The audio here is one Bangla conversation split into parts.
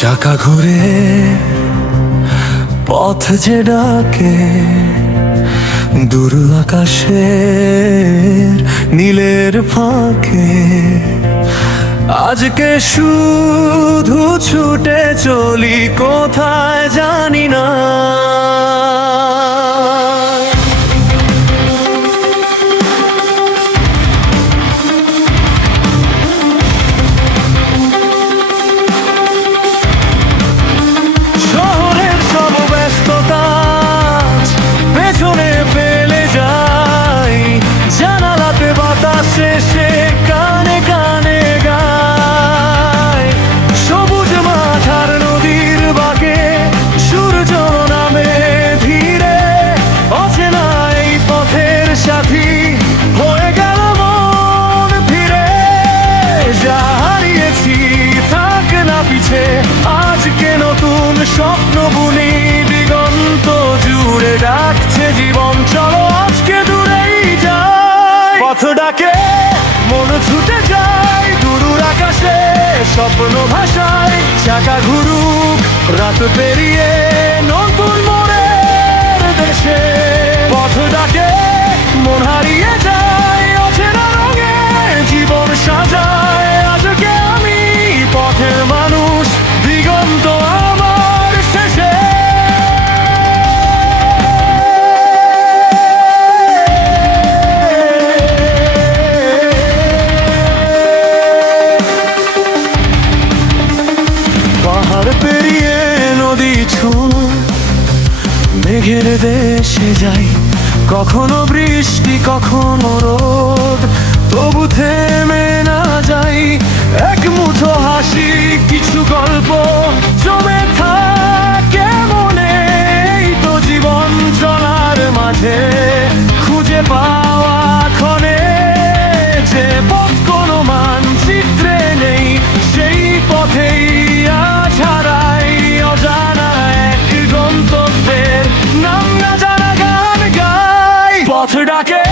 চাকা ঘুরে পথ যে ডাকে, দূর আকাশের নীলের ফাঁকে। আজকে শুধু ছুটে চলি কোথায় জানি না। শহরের সব ব্যস্ততা পেছনে ফেলে যাই, জানালাতে বাতাস এসে কানে কানে গায়। সবুজ মাঠ আর নদীর বাঁকে সূর্য নামে ধীরে, অচেনা এই পথের সাথী হয়ে গেল মন ফিরে। যা হারিয়েছি থাক না পিছে, আজকে নতুন স্বপ্ন বুনি, দিগন্ত জুড়ে ডাকছে জীবন। চলো আজকে দূরেই যাই, পথ ডাকে মন ছুটে যায় দূর আকাশে, স্বপ্ন ভাষায় চাকা ঘুরুক রাত পেরিয়ে নতুন মোড়ের দেশে। পথ ডাকে মন হারিয়ে যায় অচেনা রঙে, জীবন সাজায় আজকে আমি পথের মানুষ, দিগন্ত আমার শেষে। পাহাড় পেরিয়ে নদী ছুঁ মেঘের দেশে যাই, কখনো বৃষ্টি কখনো রোদ, তবু থেমে না যাই। এক মুঠো হাসি কিছু গল্প জমে থাকে মনে, এই তো জীবন চলার মাঝে খুঁজে পাওয়া ক্ষণে। যে পথ কোনো মানচিত্রে নেই, সেই পথেই আজ হারাই অজানা এক গন্তব্যের নাম না জানা গান গাই। পথ ডাকে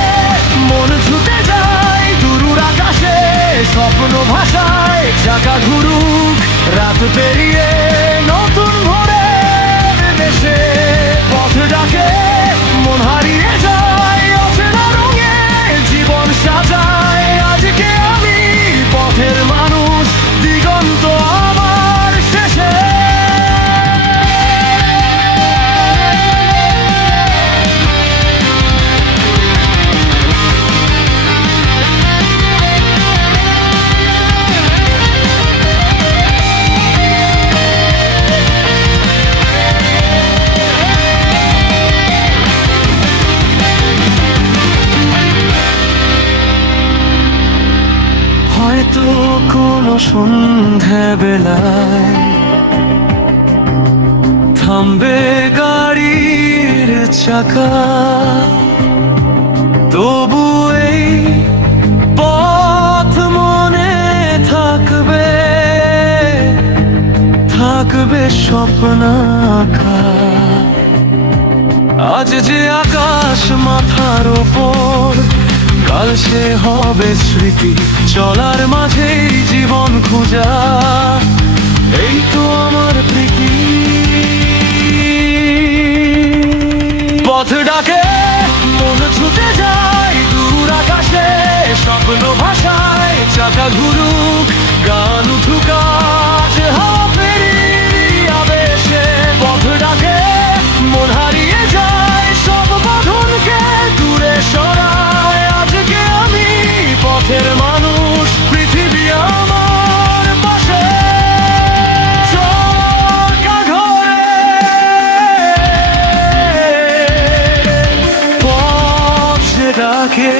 মন ছুটে যায় দূর আকাশে, স্বপ্ন ভাষায় চাকা ঘুরুক রাত পেরিয়ে নতুন ভোরের দেশে। পথ ডাকে মন হারিয়ে যায় অচেনা রঙে, জীবন সাজায় আজকে আমি পথের মানুষ, দিগন্ত আমার শেষে। হয়তো কোনো সন্ধ্যা বেলায় থামবে গাড়ির চাকা, তবু এই পথ মনে থাকবে, থাকবে স্বপ্ন আঁকা। আজ যে আকাশ মাথার ওপর, কাল সে হবে স্মৃতি, চলার মাঝেই জীবন খুঁজা। এই তো আমার প্রীতি। পথ ডাকে মন ছুটে যায় দূর আকাশে, স্বপ্ন ভাষায় চাকা ঘুরুক গান উঠুক আজ হবে আবেশে। পথ ডাকে মন হারিয়ে যায় সব বাঁধনকে দূরে সরায় আজকে আমি পথের মানুষ, পৃথিবী আমার পাশে। চাকা ঘোরে পথ যে ডাকে।